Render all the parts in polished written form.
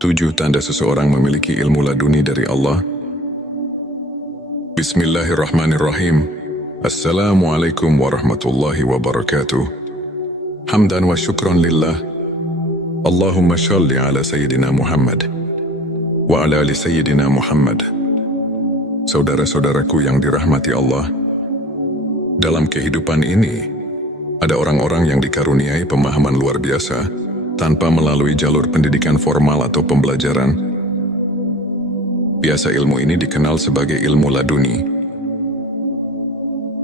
7 tanda seseorang memiliki ilmu laduni dari Allah. Bismillahirrahmanirrahim. Assalamualaikum warahmatullahi wabarakatuh. Hamdan wa syukran lillah. Allahumma shalli ala Sayyidina Muhammad wa ala ali Sayyidina Muhammad. Saudara-saudaraku yang dirahmati Allah, dalam kehidupan ini ada orang-orang yang dikaruniai pemahaman luar biasa tanpa melalui jalur pendidikan formal atau pembelajaran. Biasa ilmu ini dikenal sebagai ilmu laduni,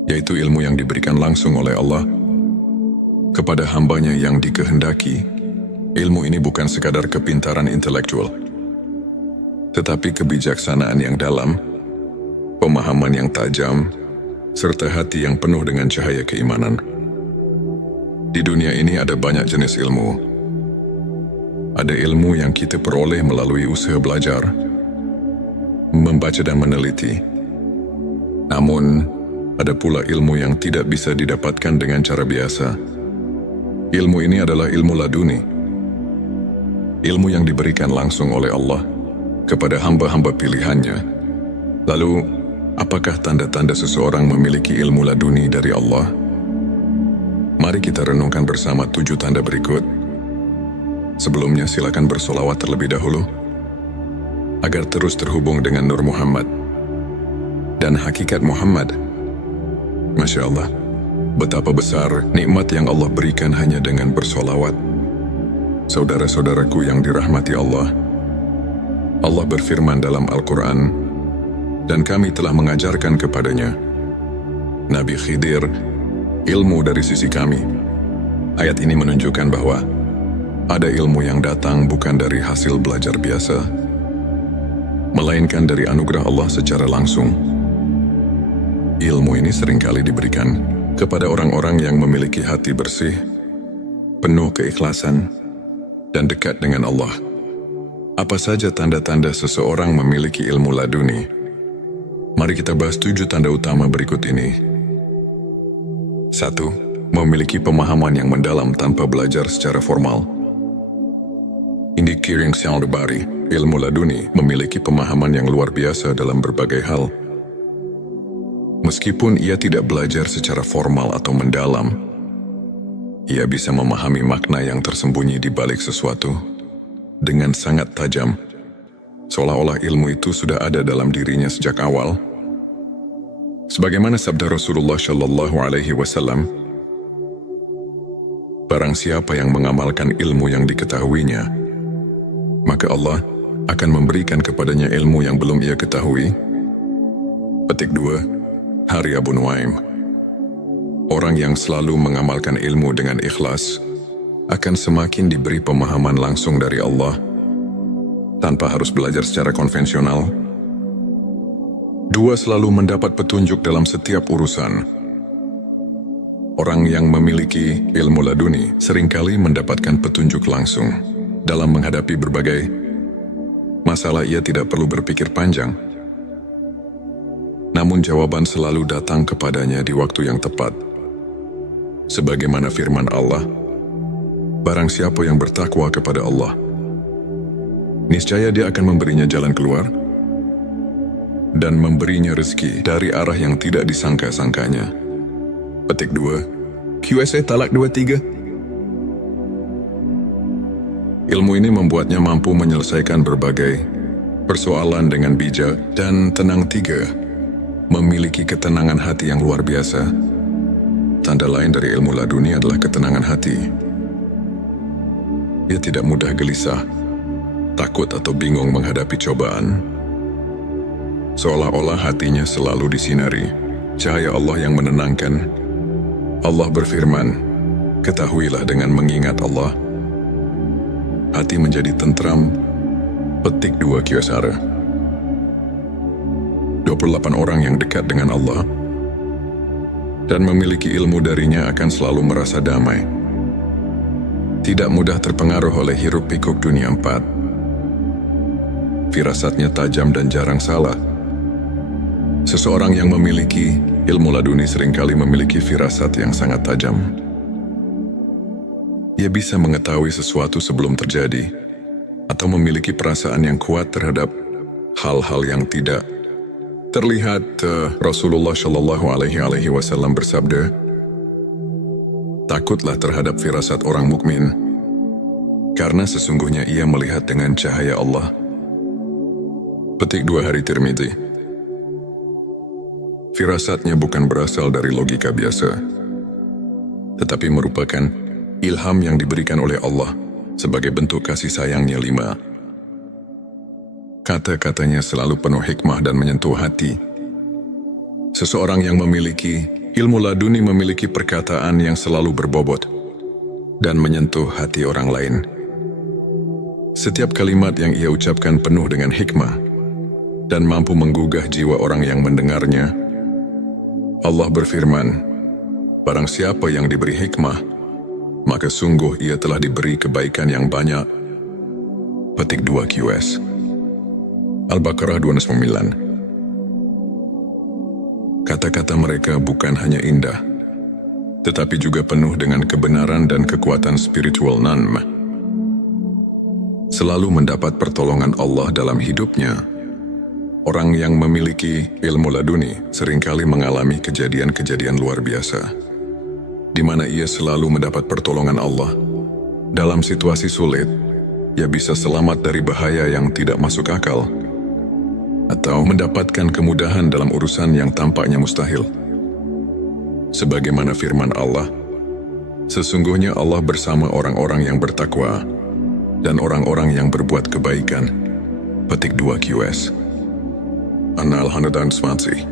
yaitu ilmu yang diberikan langsung oleh Allah kepada hambanya yang dikehendaki. Ilmu ini bukan sekadar kepintaran intelektual, tetapi kebijaksanaan yang dalam, pemahaman yang tajam, serta hati yang penuh dengan cahaya keimanan. Di dunia ini ada banyak jenis ilmu. Ada ilmu yang kita peroleh melalui usaha belajar, membaca dan meneliti. Namun, ada pula ilmu yang tidak bisa didapatkan dengan cara biasa. Ilmu ini adalah ilmu laduni. Ilmu yang diberikan langsung oleh Allah kepada hamba-hamba pilihannya. Lalu, apakah tanda-tanda seseorang memiliki ilmu laduni dari Allah? Mari kita renungkan bersama 7 tanda berikut. Sebelumnya silakan bersolawat terlebih dahulu agar terus terhubung dengan Nur Muhammad dan hakikat Muhammad. Masya Allah, betapa besar nikmat yang Allah berikan hanya dengan bersolawat. Saudara-saudaraku yang dirahmati Allah, Allah berfirman dalam Al-Quran, dan kami telah mengajarkan kepadanya, Nabi Khidir, ilmu dari sisi kami. Ayat ini menunjukkan bahwa ada ilmu yang datang bukan dari hasil belajar biasa, melainkan dari anugerah Allah secara langsung. Ilmu ini seringkali diberikan kepada orang-orang yang memiliki hati bersih, penuh keikhlasan, dan dekat dengan Allah. Apa saja tanda-tanda seseorang memiliki ilmu laduni? Mari kita bahas 7 tanda utama berikut ini. 1. Memiliki pemahaman yang mendalam tanpa belajar secara formal. Indi Kiring Syaldubari, ilmu laduni, memiliki pemahaman yang luar biasa dalam berbagai hal. Meskipun ia tidak belajar secara formal atau mendalam, ia bisa memahami makna yang tersembunyi di balik sesuatu dengan sangat tajam, seolah-olah ilmu itu sudah ada dalam dirinya sejak awal. Sebagaimana sabda Rasulullah Shallallahu Alaihi Wasallam, barang siapa yang mengamalkan ilmu yang diketahuinya, maka Allah akan memberikan kepadanya ilmu yang belum ia ketahui. Petik 2. Hari Abu Nuaim. Orang yang selalu mengamalkan ilmu dengan ikhlas akan semakin diberi pemahaman langsung dari Allah tanpa harus belajar secara konvensional. 2. Selalu mendapat petunjuk dalam setiap urusan. Orang yang memiliki ilmu laduni seringkali mendapatkan petunjuk langsung. Dalam menghadapi berbagai masalah, ia tidak perlu berpikir panjang. Namun jawaban selalu datang kepadanya di waktu yang tepat. Sebagaimana firman Allah, barang siapa yang bertakwa kepada Allah, niscaya Dia akan memberinya jalan keluar dan memberinya rezeki dari arah yang tidak disangka-sangkanya. Petik 2. QSA Talak 23. Ilmu ini membuatnya mampu menyelesaikan berbagai persoalan dengan bijak dan tenang. 3. Memiliki ketenangan hati yang luar biasa. Tanda lain dari ilmu laduni adalah ketenangan hati. Ia tidak mudah gelisah, takut atau bingung menghadapi cobaan. Seolah-olah hatinya selalu disinari cahaya Allah yang menenangkan. Allah berfirman, ketahuilah dengan mengingat Allah, hati menjadi tentram. Petik 2 Kyosara. 28 orang yang dekat dengan Allah dan memiliki ilmu darinya akan selalu merasa damai. Tidak mudah terpengaruh oleh hiruk-pikuk dunia 4. Firasatnya tajam dan jarang salah. Seseorang yang memiliki ilmu laduni seringkali memiliki firasat yang sangat tajam. Ia bisa mengetahui sesuatu sebelum terjadi, atau memiliki perasaan yang kuat terhadap hal-hal yang tidak terlihat. Rasulullah Shallallahu Alaihi Wasallam bersabda, "Takutlah terhadap firasat orang mukmin, karena sesungguhnya ia melihat dengan cahaya Allah." Petik 2 Hari Tirmidzi. Firasatnya bukan berasal dari logika biasa, tetapi merupakan ilham yang diberikan oleh Allah sebagai bentuk kasih sayangnya. 5. Kata-katanya selalu penuh hikmah dan menyentuh hati. Seseorang yang memiliki ilmu laduni memiliki perkataan yang selalu berbobot dan menyentuh hati orang lain. Setiap kalimat yang ia ucapkan penuh dengan hikmah dan mampu menggugah jiwa orang yang mendengarnya. Allah berfirman, "Barang siapa yang diberi hikmah, maka sungguh ia telah diberi kebaikan yang banyak." Petik 2 QS. Al-Baqarah 209. Kata-kata mereka bukan hanya indah, tetapi juga penuh dengan kebenaran dan kekuatan spiritual. Selalu mendapat pertolongan Allah dalam hidupnya. Orang yang memiliki ilmu laduni seringkali mengalami kejadian-kejadian luar biasa, di mana ia selalu mendapat pertolongan Allah. Dalam situasi sulit, ia bisa selamat dari bahaya yang tidak masuk akal, atau mendapatkan kemudahan dalam urusan yang tampaknya mustahil. Sebagaimana firman Allah, "Sesungguhnya Allah bersama orang-orang yang bertakwa dan orang-orang yang berbuat kebaikan." Petik 2 QS. An-Nahl 120.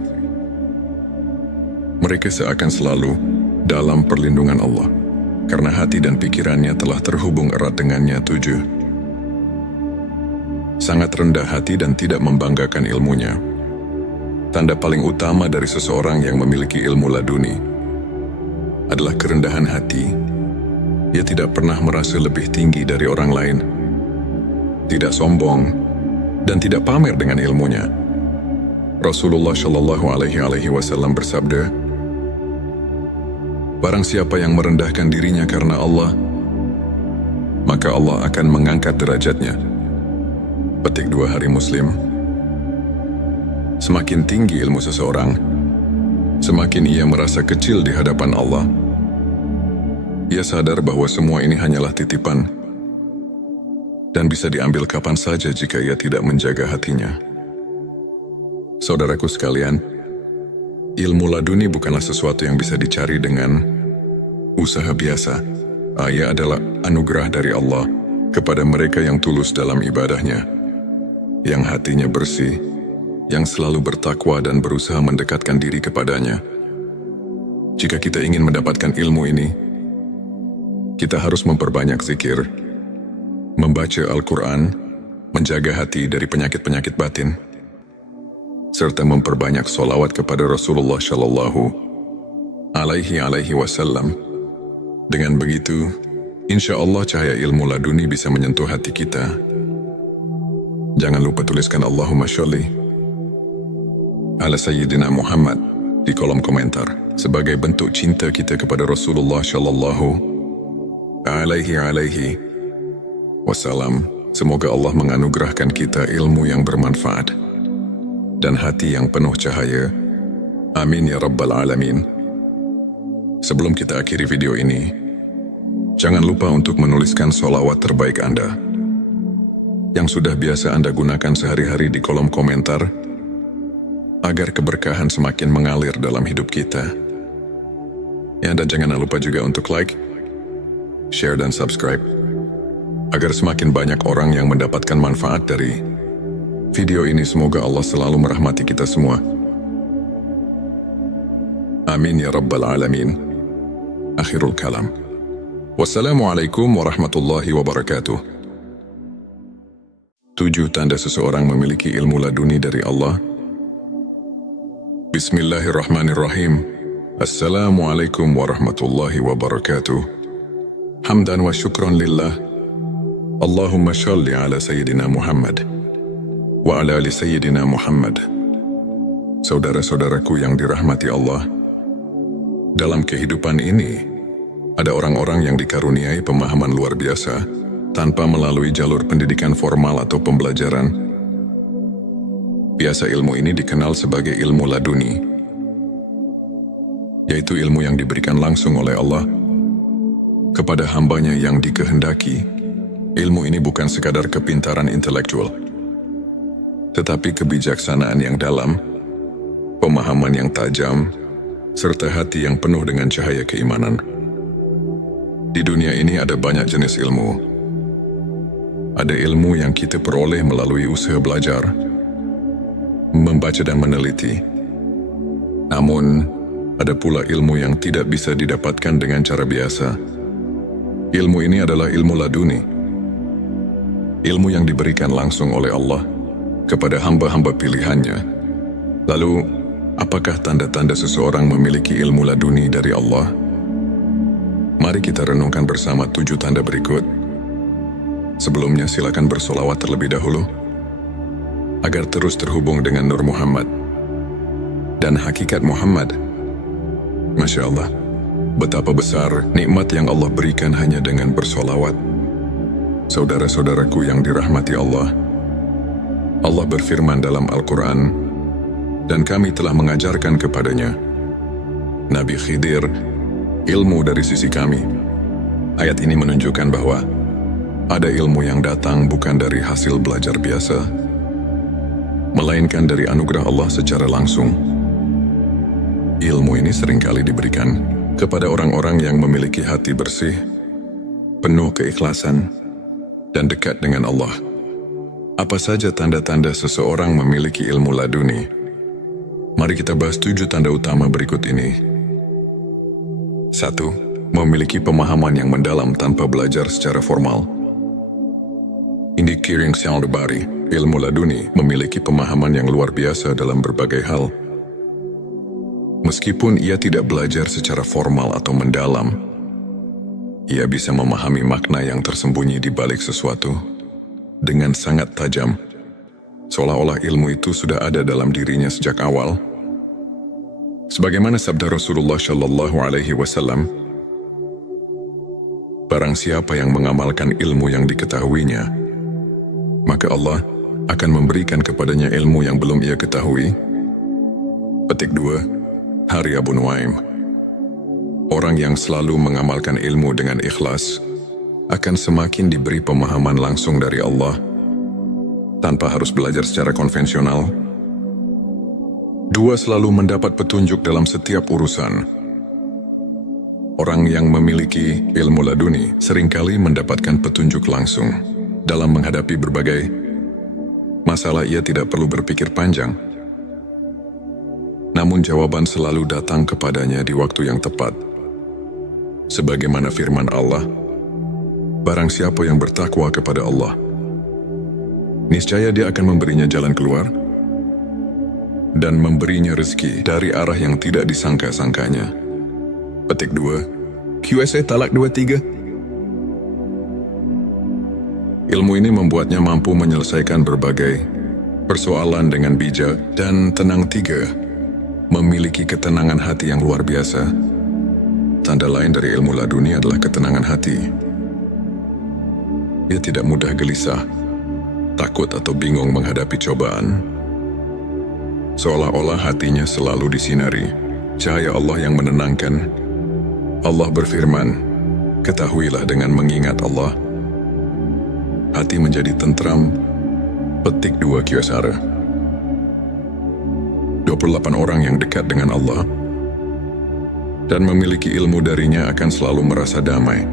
Mereka seakan selalu dalam perlindungan Allah, karena hati dan pikirannya telah terhubung erat dengannya. 7. Sangat rendah hati dan tidak membanggakan ilmunya. Tanda paling utama dari seseorang yang memiliki ilmu laduni adalah kerendahan hati. Ia tidak pernah merasa lebih tinggi dari orang lain, tidak sombong, dan tidak pamer dengan ilmunya. Rasulullah Shallallahu Alaihi Wasallam bersabda, "Barang siapa yang merendahkan dirinya karena Allah, maka Allah akan mengangkat derajatnya." Petik 2 Hari Muslim. Semakin tinggi ilmu seseorang, semakin ia merasa kecil di hadapan Allah. Ia sadar bahwa semua ini hanyalah titipan dan bisa diambil kapan saja jika ia tidak menjaga hatinya. Saudaraku sekalian, ilmu laduni bukanlah sesuatu yang bisa dicari dengan usaha biasa. Ia adalah anugerah dari Allah kepada mereka yang tulus dalam ibadahnya, yang hatinya bersih, yang selalu bertakwa dan berusaha mendekatkan diri kepadanya. Jika kita ingin mendapatkan ilmu ini, kita harus memperbanyak zikir, membaca Al-Quran, menjaga hati dari penyakit-penyakit batin, serta memperbanyak sholawat kepada Rasulullah Shallallahu Alaihi Wasallam. Dengan begitu, insya Allah cahaya ilmu laduni bisa menyentuh hati kita. Jangan lupa tuliskan Allahumma sholli ala Sayyidina Muhammad di kolom komentar sebagai bentuk cinta kita kepada Rasulullah Shallallahu Alaihi Wasallam. Semoga Allah menganugerahkan kita ilmu yang bermanfaat dan hati yang penuh cahaya. Amin ya Rabbal Alamin. Sebelum kita akhiri video ini, jangan lupa untuk menuliskan sholawat terbaik Anda yang sudah biasa Anda gunakan sehari-hari di kolom komentar, agar keberkahan semakin mengalir dalam hidup kita. Ya, dan jangan lupa juga untuk like, share, dan subscribe, agar semakin banyak orang yang mendapatkan manfaat dari video ini. Semoga Allah selalu merahmati kita semua. Amin ya Rabbal Alamin. Akhirul kalam. Wassalamualaikum warahmatullahi wabarakatuh. 7 tanda seseorang memiliki ilmu laduni dari Allah. Bismillahirrahmanirrahim. Assalamualaikum warahmatullahi wabarakatuh. Hamdan wa syukran lillah. Allahumma sholli ala Sayyidina Muhammad wa ala ali Sayyidina Muhammad. Saudara-saudaraku yang dirahmati Allah, dalam kehidupan ini ada orang-orang yang dikaruniai pemahaman luar biasa tanpa melalui jalur pendidikan formal atau pembelajaran. Biasa ilmu ini dikenal sebagai ilmu laduni, yaitu ilmu yang diberikan langsung oleh Allah kepada hambanya yang dikehendaki. Ilmu ini bukan sekadar kepintaran intelektual, tetapi kebijaksanaan yang dalam, pemahaman yang tajam, serta hati yang penuh dengan cahaya keimanan. Di dunia ini ada banyak jenis ilmu. Ada ilmu yang kita peroleh melalui usaha belajar, membaca dan meneliti. Namun, ada pula ilmu yang tidak bisa didapatkan dengan cara biasa. Ilmu ini adalah ilmu laduni. Ilmu yang diberikan langsung oleh Allah kepada hamba-hamba pilihannya. Lalu, apakah tanda-tanda seseorang memiliki ilmu laduni dari Allah? Mari kita renungkan bersama 7 tanda berikut. Sebelumnya silakan bersolawat terlebih dahulu, agar terus terhubung dengan Nur Muhammad dan hakikat Muhammad. Masya Allah, betapa besar nikmat yang Allah berikan hanya dengan bersolawat. Saudara-saudaraku yang dirahmati Allah, Allah berfirman dalam Al-Quran, dan kami telah mengajarkan kepadanya, Nabi Khidir, ilmu dari sisi kami. Ayat ini menunjukkan bahwa ada ilmu yang datang bukan dari hasil belajar biasa, melainkan dari anugerah Allah secara langsung. Ilmu ini seringkali diberikan kepada orang-orang yang memiliki hati bersih, penuh keikhlasan, dan dekat dengan Allah. Apa saja tanda-tanda seseorang memiliki ilmu laduni? Mari kita bahas 7 tanda utama berikut ini. 1. Memiliki pemahaman yang mendalam tanpa belajar secara formal. Indi Kiring Syaldabari, ilmu laduni memiliki pemahaman yang luar biasa dalam berbagai hal. Meskipun ia tidak belajar secara formal atau mendalam, ia bisa memahami makna yang tersembunyi di balik sesuatu dengan sangat tajam, seolah-olah ilmu itu sudah ada dalam dirinya sejak awal. Sebagaimana sabda Rasulullah Shallallahu Alaihi Wasallam, barang siapa yang mengamalkan ilmu yang diketahuinya, maka Allah akan memberikan kepadanya ilmu yang belum ia ketahui. Petik 2. Hari Abu Nuaim. Orang yang selalu mengamalkan ilmu dengan ikhlas akan semakin diberi pemahaman langsung dari Allah tanpa harus belajar secara konvensional. 2. Selalu mendapat petunjuk dalam setiap urusan. Orang yang memiliki ilmu laduni seringkali mendapatkan petunjuk langsung dalam menghadapi berbagai masalah. Ia tidak perlu berpikir panjang, namun jawaban selalu datang kepadanya di waktu yang tepat. Sebagaimana firman Allah, barang siapa yang bertakwa kepada Allah, niscaya Dia akan memberinya jalan keluar dan memberinya rezeki dari arah yang tidak disangka-sangkanya. Petik 2. QSA Talak 23. Ilmu ini membuatnya mampu menyelesaikan berbagai persoalan dengan bijak dan tenang. 3. Memiliki ketenangan hati yang luar biasa. Tanda lain dari ilmu laduni adalah ketenangan hati. Ia tidak mudah gelisah, takut atau bingung menghadapi cobaan. Seolah-olah hatinya selalu disinari cahaya Allah yang menenangkan. Allah berfirman, ketahuilah dengan mengingat Allah, hati menjadi tentram. Petik 2 Kyosara. 28 orang yang dekat dengan Allah dan memiliki ilmu darinya akan selalu merasa damai,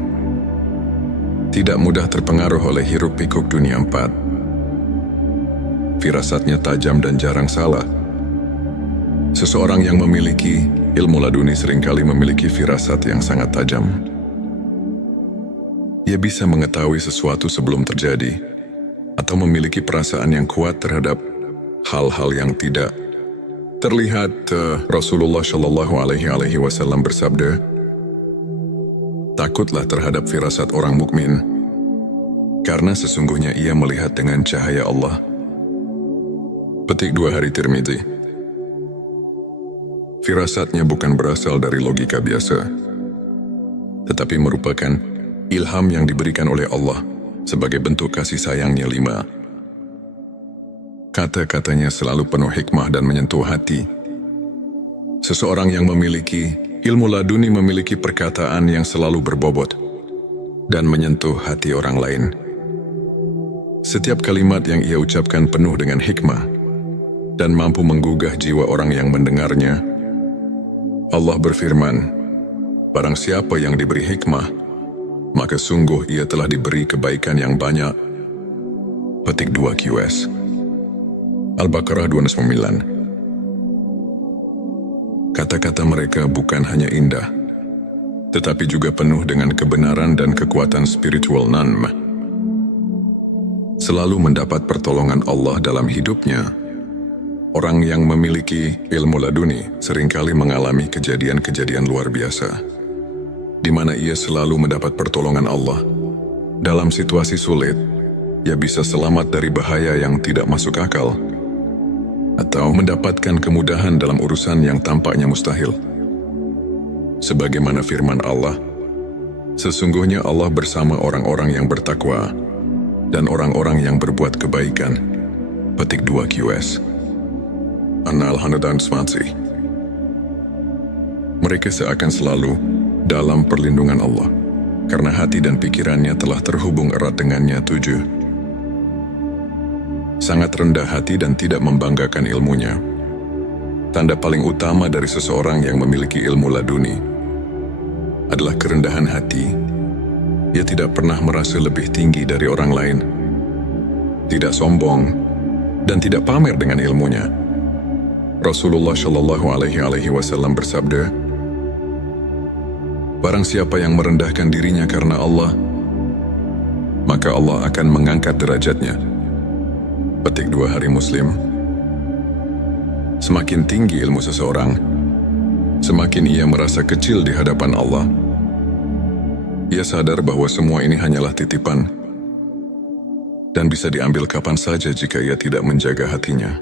tidak mudah terpengaruh oleh hiruk-pikuk dunia 4. Firasatnya tajam dan jarang salah. Seseorang yang memiliki ilmu laduni seringkali memiliki firasat yang sangat tajam. Ia bisa mengetahui sesuatu sebelum terjadi atau memiliki perasaan yang kuat terhadap hal-hal yang tidak terlihat. Rasulullah Shallallahu Alaihi Wasallam bersabda, takutlah terhadap firasat orang mukmin, karena sesungguhnya ia melihat dengan cahaya Allah. Petik 2 Hari Tirmidzi. Firasatnya bukan berasal dari logika biasa, tetapi merupakan ilham yang diberikan oleh Allah sebagai bentuk kasih sayangnya. 5. Kata-katanya selalu penuh hikmah dan menyentuh hati. Seseorang yang memiliki ilmu laduni memiliki perkataan yang selalu berbobot dan menyentuh hati orang lain. Setiap kalimat yang ia ucapkan penuh dengan hikmah dan mampu menggugah jiwa orang yang mendengarnya. Allah berfirman, barang siapa yang diberi hikmah, maka sungguh ia telah diberi kebaikan yang banyak. Petik 2 QS. Al-Baqarah 29. Kata-kata mereka bukan hanya indah, tetapi juga penuh dengan kebenaran dan kekuatan spiritual. Selalu mendapat pertolongan Allah dalam hidupnya. Orang yang memiliki ilmu laduni seringkali mengalami kejadian-kejadian luar biasa, di mana ia selalu mendapat pertolongan Allah. Dalam situasi sulit, ia bisa selamat dari bahaya yang tidak masuk akal, atau mendapatkan kemudahan dalam urusan yang tampaknya mustahil. Sebagaimana firman Allah, sesungguhnya Allah bersama orang-orang yang bertakwa dan orang-orang yang berbuat kebaikan. Petik 2 QS. An-Nahl 120. Mereka seakan selalu dalam perlindungan Allah, karena hati dan pikirannya telah terhubung erat dengannya. 7. Sangat rendah hati dan tidak membanggakan ilmunya. Tanda paling utama dari seseorang yang memiliki ilmu laduni adalah kerendahan hati. Ia tidak pernah merasa lebih tinggi dari orang lain, tidak sombong, dan tidak pamer dengan ilmunya. Rasulullah Shallallahu Alaihi Wasallam bersabda, barang siapa yang merendahkan dirinya karena Allah, maka Allah akan mengangkat derajatnya. Petik 2 Hari Muslim. Semakin tinggi ilmu seseorang, semakin ia merasa kecil di hadapan Allah. Ia sadar bahwa semua ini hanyalah titipan dan bisa diambil kapan saja jika ia tidak menjaga hatinya.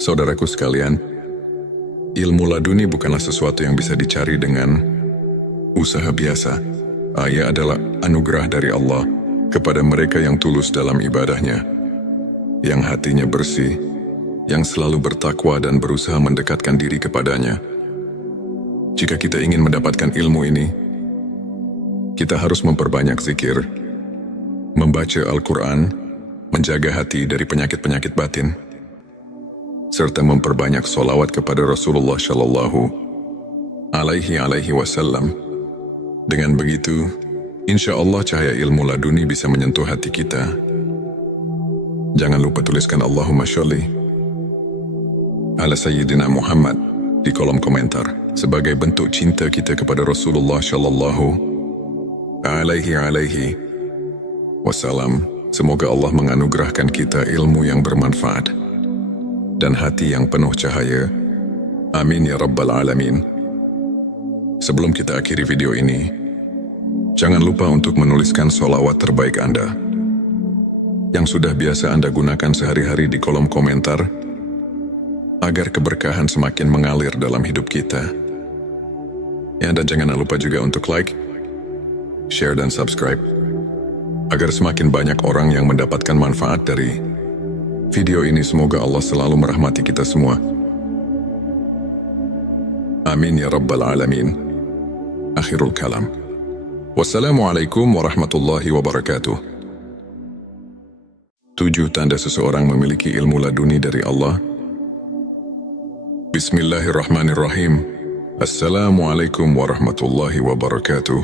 Saudaraku sekalian, ilmu laduni bukanlah sesuatu yang bisa dicari dengan usaha biasa. Ia adalah anugerah dari Allah kepada mereka yang tulus dalam ibadahnya, yang hatinya bersih, yang selalu bertakwa dan berusaha mendekatkan diri kepadanya. Jika kita ingin mendapatkan ilmu ini, kita harus memperbanyak zikir, membaca Al-Quran, menjaga hati dari penyakit-penyakit batin, serta memperbanyak sholawat kepada Rasulullah Shallallahu Alaihi Wasallam. Dengan begitu, insya Allah cahaya ilmu laduni bisa menyentuh hati kita. Jangan lupa tuliskan Allahumma sholli ala Sayyidina Muhammad di kolom komentar sebagai bentuk cinta kita kepada Rasulullah Shallallahu Alaihi Wasallam. Semoga Allah menganugerahkan kita ilmu yang bermanfaat dan hati yang penuh cahaya. Amin ya Rabbal Alamin. Sebelum kita akhiri video ini, jangan lupa untuk menuliskan sholawat terbaik Anda yang sudah biasa Anda gunakan sehari-hari di kolom komentar, agar keberkahan semakin mengalir dalam hidup kita. Ya, dan jangan lupa juga untuk like, share, dan subscribe, agar semakin banyak orang yang mendapatkan manfaat dari video ini. Semoga Allah selalu merahmati kita semua. Amin ya Rabbal Alamin. Akhirul kalam. Wassalamualaikum warahmatullahi wabarakatuh. 7 tanda seseorang memiliki ilmu laduni dari Allah. Bismillahirrahmanirrahim. Assalamualaikum warahmatullahi wabarakatuh.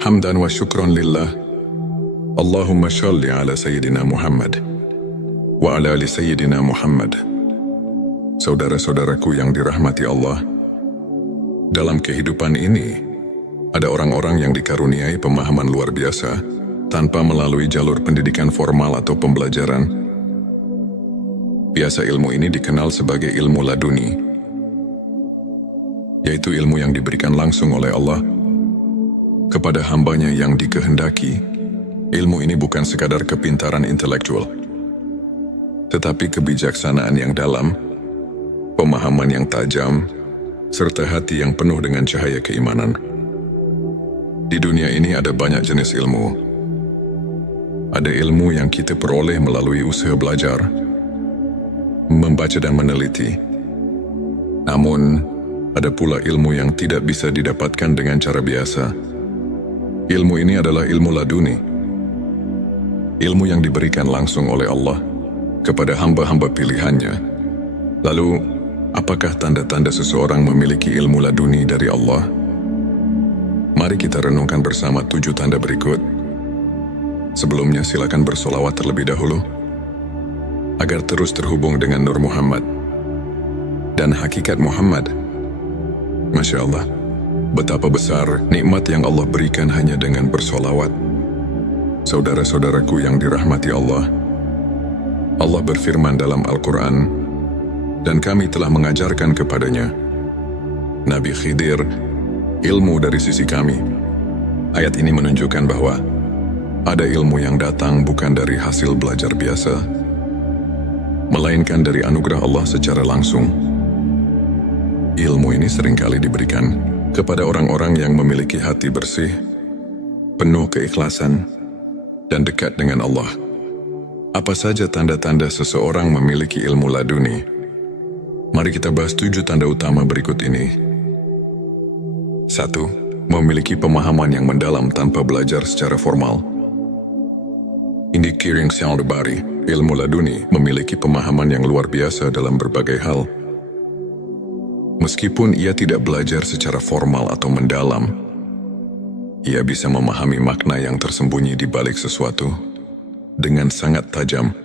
Hamdan wa syukran lillah. Allahumma shalli ala Sayyidina Muhammad wa ala ali Sayyidina Muhammad. Saudara-saudaraku yang dirahmati Allah, dalam kehidupan ini, ada orang-orang yang dikaruniai pemahaman luar biasa tanpa melalui jalur pendidikan formal atau pembelajaran. Biasa ilmu ini dikenal sebagai ilmu laduni, yaitu ilmu yang diberikan langsung oleh Allah kepada hambanya yang dikehendaki. Ilmu ini bukan sekadar kepintaran intelektual, tetapi kebijaksanaan yang dalam, pemahaman yang tajam, serta hati yang penuh dengan cahaya keimanan. Di dunia ini ada banyak jenis ilmu, Ada ilmu yang kita peroleh melalui usaha belajar, membaca dan meneliti. Namun, ada pula ilmu yang tidak bisa didapatkan dengan cara biasa. Ilmu ini adalah ilmu laduni. Ilmu yang diberikan langsung oleh Allah kepada hamba-hamba pilihannya. Lalu, apakah tanda-tanda seseorang memiliki ilmu laduni dari Allah? Mari kita renungkan bersama 7 tanda berikut. Sebelumnya silakan bersolawat terlebih dahulu, agar terus terhubung dengan Nur Muhammad dan hakikat Muhammad. Masya Allah, betapa besar nikmat yang Allah berikan hanya dengan bersolawat. Saudara-saudaraku yang dirahmati Allah, Allah berfirman dalam Al-Quran, dan kami telah mengajarkan kepadanya, Nabi Khidir, ilmu dari sisi kami. Ayat ini menunjukkan bahwa ada ilmu yang datang bukan dari hasil belajar biasa, melainkan dari anugerah Allah secara langsung. Ilmu ini seringkali diberikan kepada orang-orang yang memiliki hati bersih, penuh keikhlasan, dan dekat dengan Allah. Apa saja tanda-tanda seseorang memiliki ilmu laduni? Mari kita bahas 7 tanda utama berikut ini. 1. Memiliki pemahaman yang mendalam tanpa belajar secara formal. Indi Kiring Syaldebari, ilmu laduni memiliki pemahaman yang luar biasa dalam berbagai hal. Meskipun ia tidak belajar secara formal atau mendalam, ia bisa memahami makna yang tersembunyi di balik sesuatu dengan sangat tajam,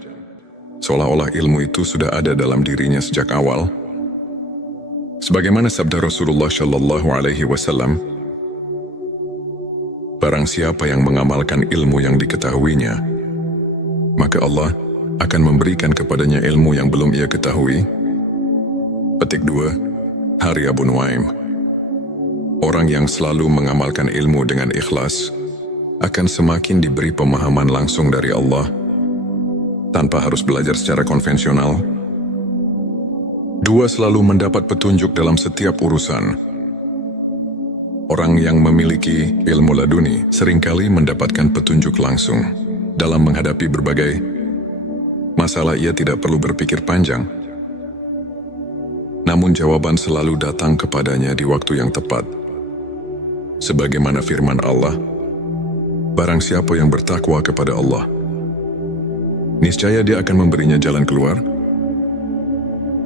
seolah-olah ilmu itu sudah ada dalam dirinya sejak awal. Sebagaimana sabda Rasulullah Shallallahu Alaihi Wasallam, barang siapa yang mengamalkan ilmu yang diketahuinya, maka Allah akan memberikan kepadanya ilmu yang belum ia ketahui. Petik 2. Hari Abu Nuaim. Orang yang selalu mengamalkan ilmu dengan ikhlas akan semakin diberi pemahaman langsung dari Allah tanpa harus belajar secara konvensional. 2. Selalu mendapat petunjuk dalam setiap urusan. Orang yang memiliki ilmu laduni seringkali mendapatkan petunjuk langsung dalam menghadapi berbagai masalah. Ia tidak perlu berpikir panjang, namun jawaban selalu datang kepadanya di waktu yang tepat. Sebagaimana firman Allah, barang siapa yang bertakwa kepada Allah, niscaya Dia akan memberinya jalan keluar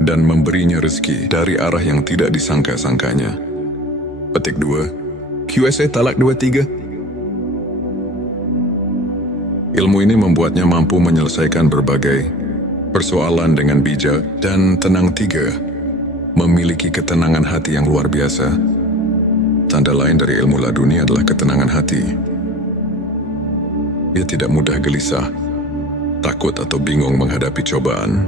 dan memberinya rezeki dari arah yang tidak disangka-sangkanya. Petik 2. QSA Talak 23. Ilmu ini membuatnya mampu menyelesaikan berbagai persoalan dengan bijak dan tenang. 3. Memiliki ketenangan hati yang luar biasa. Tanda lain dari ilmu laduni adalah ketenangan hati. Ia tidak mudah gelisah, takut atau bingung menghadapi cobaan.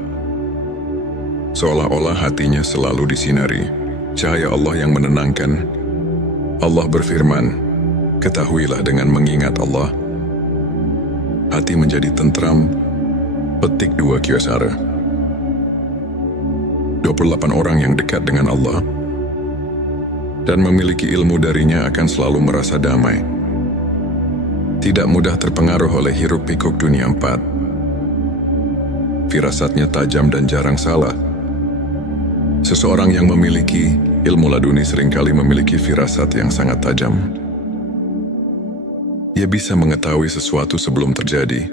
Seolah-olah hatinya selalu disinari cahaya Allah yang menenangkan. Allah berfirman, ketahuilah dengan mengingat Allah, hati menjadi tentram. Petik 2 QSR. 28 orang yang dekat dengan Allah dan memiliki ilmu darinya akan selalu merasa damai. Tidak mudah terpengaruh oleh hiruk-pikuk dunia 4. Firasatnya tajam dan jarang salah. Seseorang yang memiliki ilmu laduni seringkali memiliki firasat yang sangat tajam. Ia bisa mengetahui sesuatu sebelum terjadi,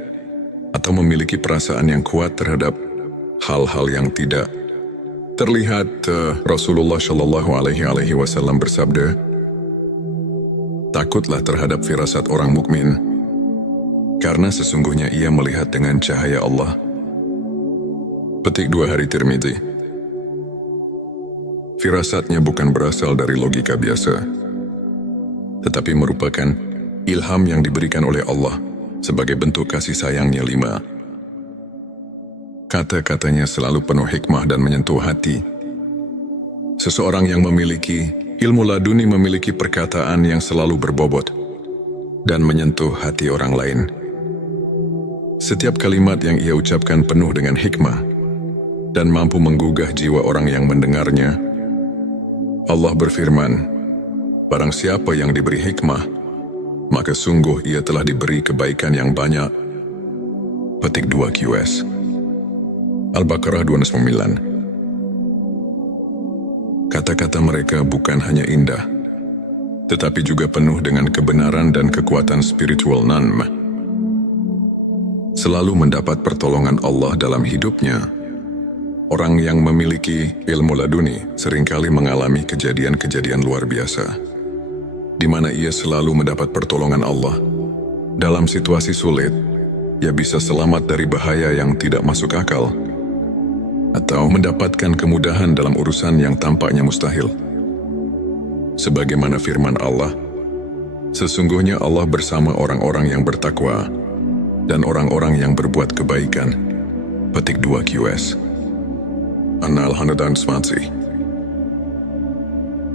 atau memiliki perasaan yang kuat terhadap hal-hal yang tidak terlihat. Rasulullah Shallallahu Alaihi Wasallam bersabda, takutlah terhadap firasat orang mukmin, karena sesungguhnya ia melihat dengan cahaya Allah. Petik 2 Hari Tirmidzi. Firasatnya bukan berasal dari logika biasa, tetapi merupakan ilham yang diberikan oleh Allah sebagai bentuk kasih sayangnya. 5. Kata-katanya selalu penuh hikmah dan menyentuh hati. Seseorang yang memiliki ilmu laduni memiliki perkataan yang selalu berbobot dan menyentuh hati orang lain. Setiap kalimat yang ia ucapkan penuh dengan hikmah dan mampu menggugah jiwa orang yang mendengarnya. Allah berfirman, barang siapa yang diberi hikmah, maka sungguh ia telah diberi kebaikan yang banyak. Petik 2 QS. Al-Baqarah 29. Kata-kata mereka bukan hanya indah, tetapi juga penuh dengan kebenaran dan kekuatan spiritual nanm. Selalu mendapat pertolongan Allah dalam hidupnya. Orang yang memiliki ilmu laduni seringkali mengalami kejadian-kejadian luar biasa, di mana ia selalu mendapat pertolongan Allah. Dalam situasi sulit, ia bisa selamat dari bahaya yang tidak masuk akal, atau mendapatkan kemudahan dalam urusan yang tampaknya mustahil. Sebagaimana firman Allah, sesungguhnya Allah bersama orang-orang yang bertakwa dan orang-orang yang berbuat kebaikan. Petik 2 QS. An-Nahl 120.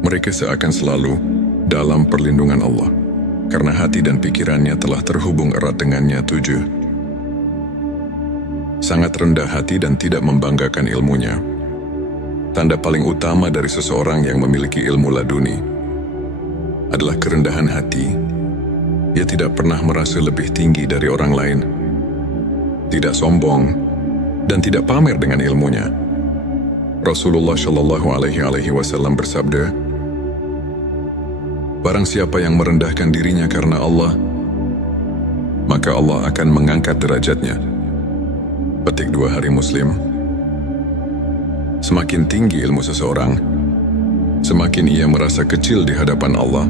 Mereka seakan selalu dalam perlindungan Allah, karena hati dan pikirannya telah terhubung erat dengannya. 7. Sangat rendah hati dan tidak membanggakan ilmunya. Tanda paling utama dari seseorang yang memiliki ilmu laduni adalah kerendahan hati. Ia tidak pernah merasa lebih tinggi dari orang lain, tidak sombong, dan tidak pamer dengan ilmunya. Rasulullah Shallallahu Alaihi Wasallam bersabda, "Barang siapa yang merendahkan dirinya karena Allah, maka Allah akan mengangkat derajatnya." Petik 2 Hari Muslim. Semakin tinggi ilmu seseorang, semakin ia merasa kecil di hadapan Allah.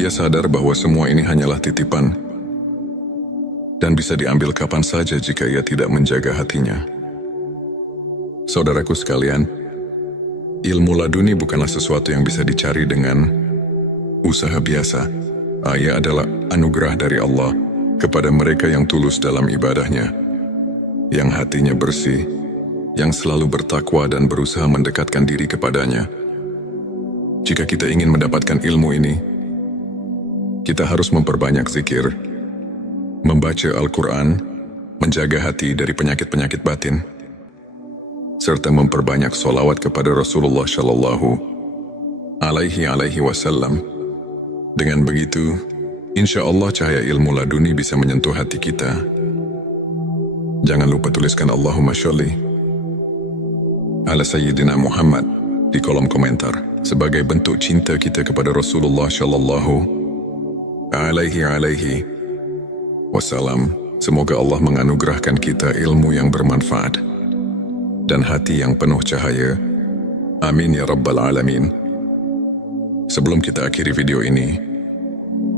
Ia sadar bahwa semua ini hanyalah titipan dan bisa diambil kapan saja jika ia tidak menjaga hatinya. Saudaraku sekalian, ilmu laduni bukanlah sesuatu yang bisa dicari dengan usaha biasa. Ia adalah anugerah dari Allah kepada mereka yang tulus dalam ibadahnya, yang hatinya bersih, yang selalu bertakwa dan berusaha mendekatkan diri kepadanya. Jika kita ingin mendapatkan ilmu ini, kita harus memperbanyak zikir, membaca Al-Quran, menjaga hati dari penyakit-penyakit batin, serta memperbanyak sholawat kepada Rasulullah Shallallahu Alaihi Wasallam. Dengan begitu, insya Allah cahaya ilmu laduni bisa menyentuh hati kita. Jangan lupa tuliskan Allahumma sholli ala Sayyidina Muhammad di kolom komentar sebagai bentuk cinta kita kepada Rasulullah Shallallahu Alaihi Wasallam. Semoga Allah menganugerahkan kita ilmu yang bermanfaat dan hati yang penuh cahaya. Amin ya Rabbal Alamin. Sebelum kita akhiri video ini,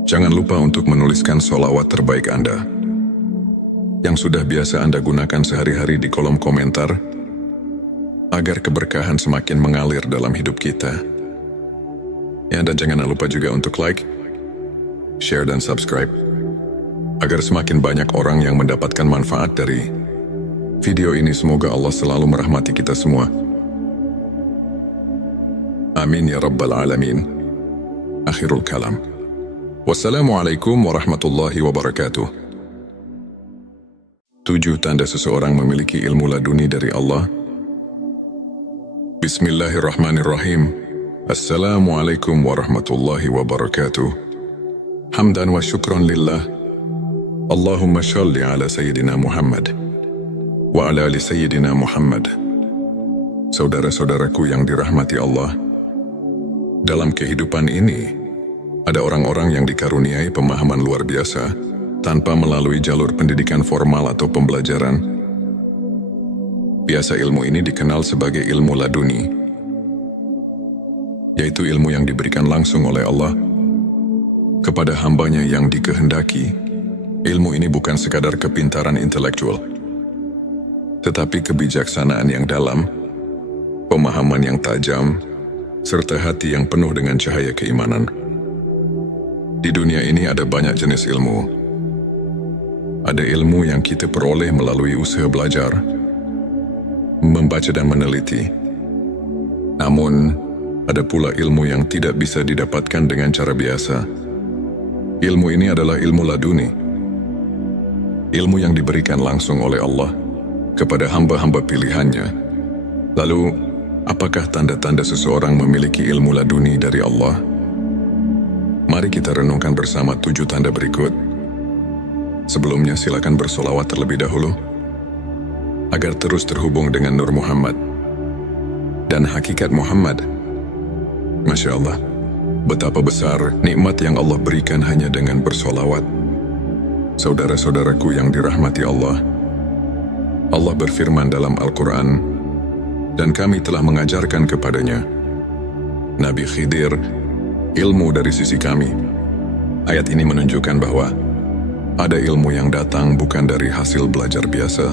jangan lupa untuk menuliskan sholawat terbaik Anda yang sudah biasa Anda gunakan sehari-hari di kolom komentar, agar keberkahan semakin mengalir dalam hidup kita. Ya, dan jangan lupa juga untuk like, share, dan subscribe, agar semakin banyak orang yang mendapatkan manfaat dari video ini. Semoga Allah selalu merahmati kita semua. Amin ya Rabbal Alamin. Akhirul kalam. Wassalamualaikum warahmatullahi wabarakatuh. 7 tanda seseorang memiliki ilmu laduni dari Allah. Bismillahirrahmanirrahim. Assalamualaikum warahmatullahi wabarakatuh. Hamdan wa syukran lillah. Allahumma shalli ala Sayyidina Muhammad wa ala ali Sayyidina Muhammad. Saudara-saudaraku yang dirahmati Allah, dalam kehidupan ini ada orang-orang yang dikaruniai pemahaman luar biasa tanpa melalui jalur pendidikan formal atau pembelajaran. Biasa ilmu ini dikenal sebagai ilmu laduni, yaitu ilmu yang diberikan langsung oleh Allah kepada hambanya yang dikehendaki. Ilmu ini bukan sekadar kepintaran intelektual, tetapi kebijaksanaan yang dalam, pemahaman yang tajam, serta hati yang penuh dengan cahaya keimanan. Di dunia ini ada banyak jenis ilmu. Ada ilmu yang kita peroleh melalui usaha belajar, membaca dan meneliti. Namun, ada pula ilmu yang tidak bisa didapatkan dengan cara biasa. Ilmu ini adalah ilmu laduni. Ilmu yang diberikan langsung oleh Allah kepada hamba-hamba pilihannya. Lalu, apakah tanda-tanda seseorang memiliki ilmu laduni dari Allah? Mari kita renungkan bersama 7 tanda berikut. Sebelumnya silakan bersolawat terlebih dahulu, agar terus terhubung dengan Nur Muhammad dan hakikat Muhammad. Masya Allah, betapa besar nikmat yang Allah berikan hanya dengan bersolawat. Saudara-saudaraku yang dirahmati Allah, Allah berfirman dalam Al-Quran, dan kami telah mengajarkan kepadanya, Nabi Khidir, ilmu dari sisi kami. Ayat ini menunjukkan bahwa ada ilmu yang datang bukan dari hasil belajar biasa,